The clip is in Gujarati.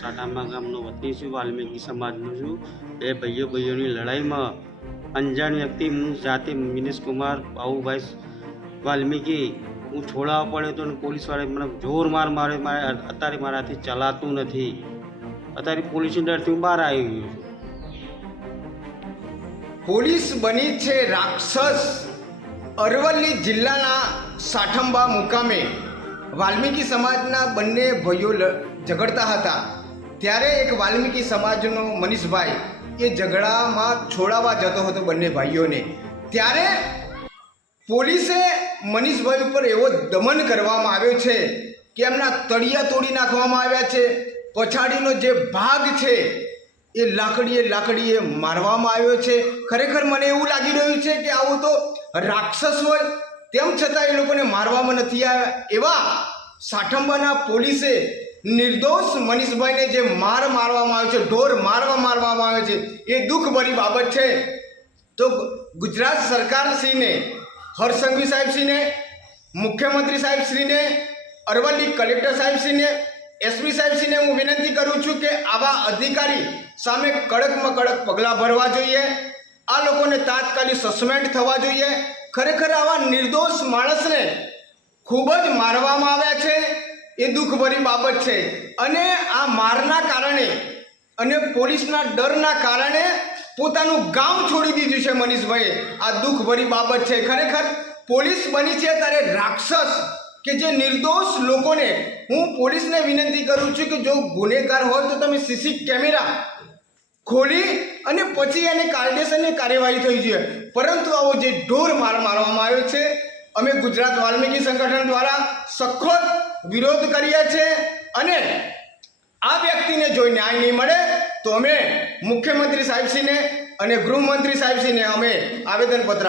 સાટામા ગામનો વતની છું, વાલ્મીકી સમાજનો છું. એ ભાઈઓ ભાઈઓની લડાઈમાં અંજાણ વ્યક્તિ હું, જાતે મિનેશ કુમાર બાહુભાઈ વાલ્મીકી. હું છોડાવવા પડ્યો તો અને પોલીસવાળાએ મને જોર માર મારે મારે અત્યારે મારાથી ચલાતું નથી. અત્યારે પોલીસની ડરથી હું બહાર આવી ગયો છું. પોલીસ બની છે રાક્ષસ અરવલ્લી જિલ્લાના સાઠંબા મુકામે. વાલ્મીકી સમાજના બંને ભાઈઓ ઝઘડતા હતા. ત્યારે એક વાલ્મીકી સમાજનો મનીષભાઈ એ ઝઘડામાં છોડાવવા જતો હતો બંને ભાઈઓને. ત્યારે પોલીસે મનીષભાઈ ઉપર એવો દમન કરવામાં આવ્યો છે કે એમના તળિયા તોડી નાખવામાં આવ્યા છે. પછાડીનો જે ભાગ છે એ લાકડીએ લાકડીએ મારવામાં આવ્યો છે. ખરેખર મને એવું લાગી રહ્યું છે કે આવું તો રાક્ષસ હોય, તેમ છતાં એ લોકોને મારવામાં નથી આવ્યા. એવા સાઠંબાના પોલીસે નિર્દોષ મનીષભાઈને જે માર મારવામાં આવ્યો છે, ઢોર મારવા મારવામાં આવે છે, એ દુઃખભરી બાબત છે. તો ગુજરાત સરકારશ્રીને, હરસંઘવી સાહેબશ્રીને, મુખ્યમંત્રી સાહેબશ્રીને, અરવલ્લી કલેક્ટર સાહેબશ્રીને, એસપી સાહેબશ્રીને હું વિનંતી કરું છું કે આવા અધિકારી સામે કડકમાં કડક પગલાં ભરવા જોઈએ. આ લોકોને તાત્કાલિક સસ્પેન્ડ થવા જોઈએ. ખરેખર આવા નિર્દોષ માણસને ખૂબ જ મારવામાં આવ્યા છે. એ દુઃખભરી બાબત છે. અને આ મારના કારણે અને પોલીસના ડરના કારણે પોતાનું ગામ છોડી દીધું છે મનીષભાઈએ. આ દુઃખભરી બાબત છે. ખરેખર પોલીસ બની છે ત્યારે રાક્ષસ કે જે નિર્દોષ લોકોને હું પોલીસને વિનંતી કરું છું કે જો ગુનેગાર હોય તો તમે સીસી કેમેરા ખોલી અને પછી એને કાયદેસરની કાર્યવાહી થઈ જોઈએ પરંતુ આવો જે ઢોર માર મારવામાં આવ્યો છે અમે ગુજરાત વાલ્મીકી સંગઠન દ્વારા સખત વિરોધ કરીએ છીએ અને આ વ્યક્તિને જો ન્યાય નહીં મળે, તો અમે મુખ્યમંત્રી સાહેબશ્રીને અને ગૃહમંત્રી સાહેબશ્રીને અમે આવેદનપત્ર